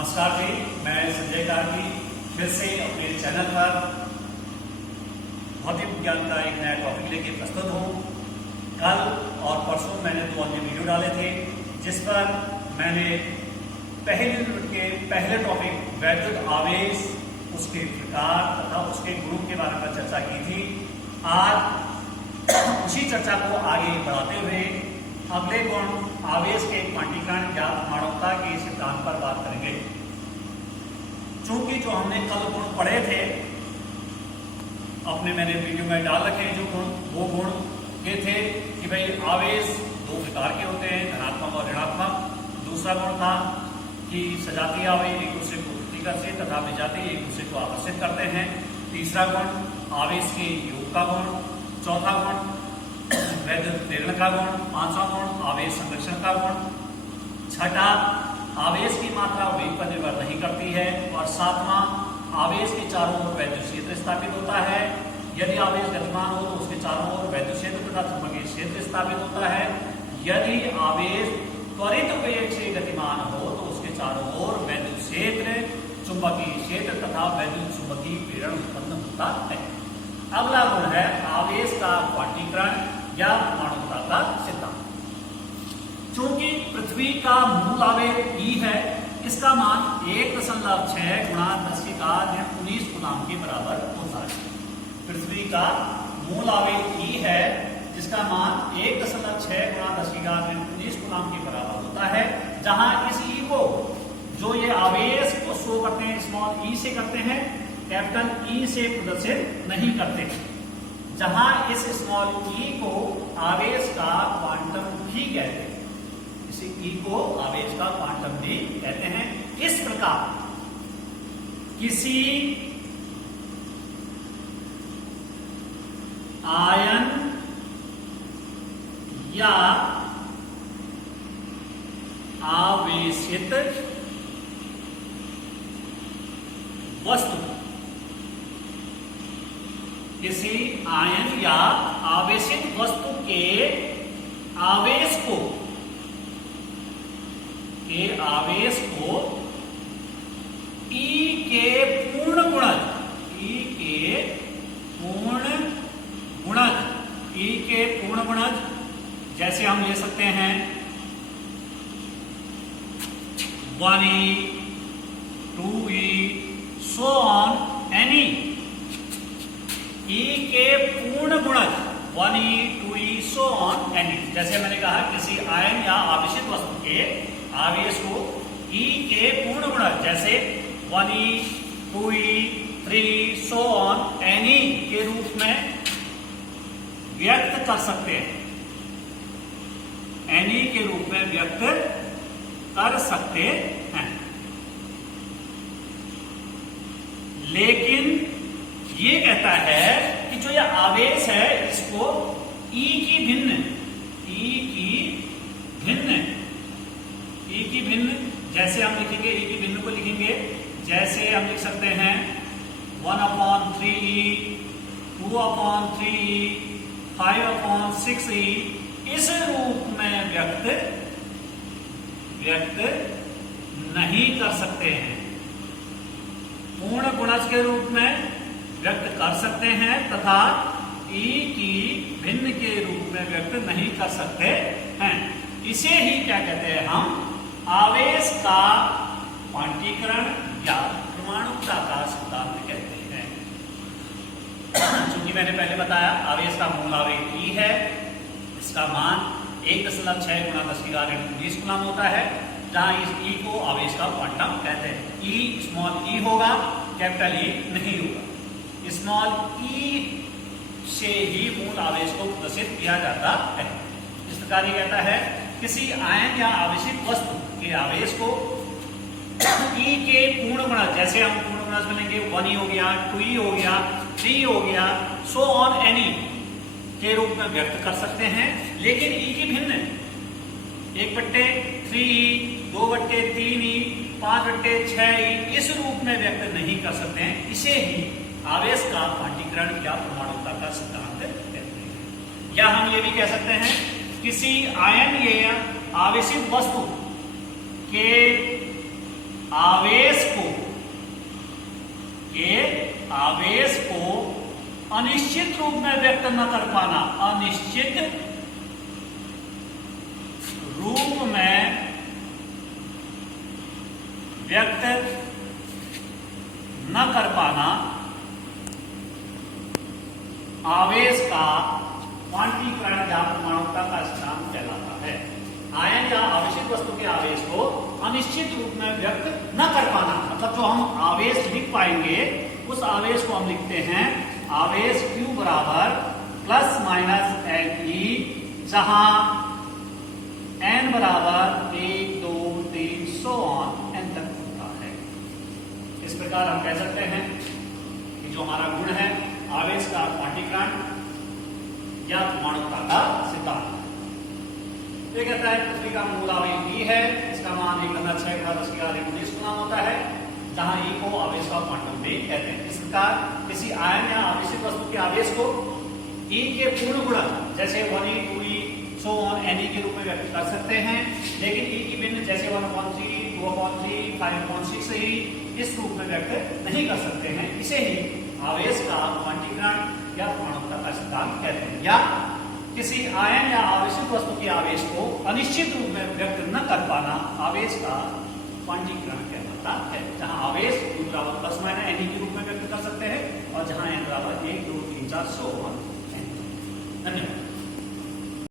नमस्कार जी, मैं संजय कारगी फिर से अपने चैनल पर भौतिक विज्ञान का एक नया टॉपिक लेके प्रस्तुत हूँ। कल और परसों मैंने 2 अन्य वीडियो डाले थे जिस पर मैंने पहले यूनिट के पहले टॉपिक वैद्युत आवेश, उसके प्रकार तथा उसके गुणों के बारे में चर्चा की थी। आज उसी चर्चा को आगे बढ़ाते हुए अगले गुण आवेश के क्वांटीकरण या परमाणुता के सिद्धांत पर बात करेंगे। चूंकि जो हमने कल गुण पढ़े थे अपने मैंने वीडियो में डाल रखे हैं, जो गुण वो गुण ये थे कि भाई आवेश 2 प्रकार के होते हैं, धनात्मक और ऋणात्मक। दूसरा गुण था कि सजातीय आवेश एक दूसरे को प्रतिकर्षित तथा विजातीय एक दूसरे को आकर्षित करते हैं। तीसरा गुण आवेश के योग का गुण। चौथा गुण वैद्युत प्रेरण का गुण। पांचवा गुण आवेश संरक्षण का गुण। छठा आवेश की मात्रा वेग पर निर्भर नहीं करती है। और सातवां आवेश के चारों ओर वैद्युत क्षेत्र स्थापित होता है। यदि आवेश गतिमान हो तो उसके चारों ओर वैद्युत क्षेत्र तथा चुंबकीय क्षेत्र स्थापित होता है। यदि आवेश त्वरित वेग से गतिमान हो तो उसके चारों ओर वैद्युत क्षेत्र, चुंबकीय क्षेत्र तथा वैद्युत चुंबकीय प्रेरण उत्पन्न होता है। अगला गुण है आवेश का क्वांटीकरण या परमाणुता का सिद्धांत। चूंकि पृथ्वी का मूल आवेश E है, इसका मान 1.6 गुणा 10⁻⁹ कूलम के बराबर होता है। पृथ्वी का मूल आवेश E है जिसका मान 1.6 गुणा 10⁻⁹ कूलम के बराबर होता है। जहां इस E को, जो ये आवेश को शो करते हैं, स्मॉल e से करते हैं, कैपिटल E से प्रदर्शित नहीं करते। जहां इस स्मॉल e को आवेश का क्वांटम भी कहते हैं, इसी e को आवेश का क्वांटम भी कहते हैं। इस प्रकार किसी आयन या आवेशित वस्तु, किसी आयन या आवेशित वस्तु के आवेश को E के पूर्ण गुणज, E के पूर्ण गुणज जैसे हम ले सकते हैं 1e, 2e, so on any। E के पूर्ण गुणज 1e, 2e, so on any। जैसे मैंने कहा किसी आयन या आवेशित वस्तु के आवेश को E के पूर्ण गुणज जैसे 1e, 2e, 3e, so on any के रूप में व्यक्त कर सकते हैं। any के रूप में व्यक्त कर सकते हैं। लेकिन ये कहता है कि जो यह आवेश है इसको E की भिन्न जैसे हम लिखेंगे, E की भिन्न को लिखेंगे जैसे हम लिख सकते हैं 1/3e, 2/3e, 5/6e। इस रूप में व्यक्त नहीं कर सकते हैं। पूर्ण गुणज के रूप में व्यक्त कर सकते हैं तथा E की भिन्न के रूप में व्यक्त नहीं कर सकते हैं। इसे ही क्या कहते हैं हम? आवेश का क्वांटीकरण या परमाणुता का सिद्धांत कहते हैं। चूंकि मैंने पहले बताया आवेश का मूल आवेश E है, इसका मान 1.6 गुणा 10⁻⁹ कूलम होता है। जहां इस E को आवेश का क्वांटम कहते हैं। E स्मॉल e होगा, कैपिटल E नहीं होगा। स्मॉल e से ही मूल आवेश को प्रदर्शित किया जाता है। इस प्रकार ये कहता है किसी आयन या आवेशित वस्तु के आवेश को E के पूर्ण गुणज, जैसे हम पूर्ण गुणज में लेंगे 1e हो गया, 2e हो गया, 3 हो गया, so on any के रूप में व्यक्त कर सकते हैं। लेकिन E की भिन्न 1/3e, 2/3e, 5/6e इस रूप में व्यक्त नहीं कर सकते हैं। इसे ही आवेश का क्वांटीकरण या परमाणुता का सिद्धांत कहते हैं। या हम ये भी कह सकते हैं किसी आयन या आवेशित वस्तु के आवेश को अनिश्चित रूप में व्यक्त न कर पाना, अनिश्चित रूप में व्यक्त न कर पाना आवेश का क्वांटीकरण या परमाणुता का सिद्धांत कहलाता है। आयन या आवेशित वस्तु के आवेश को अनिश्चित रूप में व्यक्त न कर पाना, मतलब जो हम आवेश लिख पाएंगे उस आवेश को हम लिखते हैं आवेश Q बराबर प्लस माइनस NE, जहां n बराबर 1 2 3 सो ऑन n तक होता है। इस प्रकार हम कह सकते हैं कि जो हमारा गुण है आवेश का क्वांटीकरण या परमाणुता का सिद्धांत। ये कहता है पृथ्वी का मूल आवेश E है, इसका मान 1/6 गुना होता है, जहां E को आवेश का क्वांटम भी कहते हैं। इस प्रकार किसी आयन या आवेशित वस्तु के आवेश को E के पूर्ण गुणक जैसे 1e 2e so on Ne के रूप में व्यक्त कर सकते हैं, लेकिन E की भिन्न जैसे 1/3 2/3 5/6 इस रूप में व्यक्त नहीं कर सकते हैं। इसे ही आवेश का क्वांटीकरण या परमाणुता का सिद्धांत कहते हैं। या किसी आयन या आवेशित वस्तु के आवेश को अनिश्चित रूप में व्यक्त न कर पाना आवेश का क्वांटीकरण कहलाता है, जहां आवेश Q बराबर प्लस माइनस Ne के रूप में व्यक्त कर सकते हैं और जहां n बराबर 1 2 3 4 सो ऑन। धन्यवाद।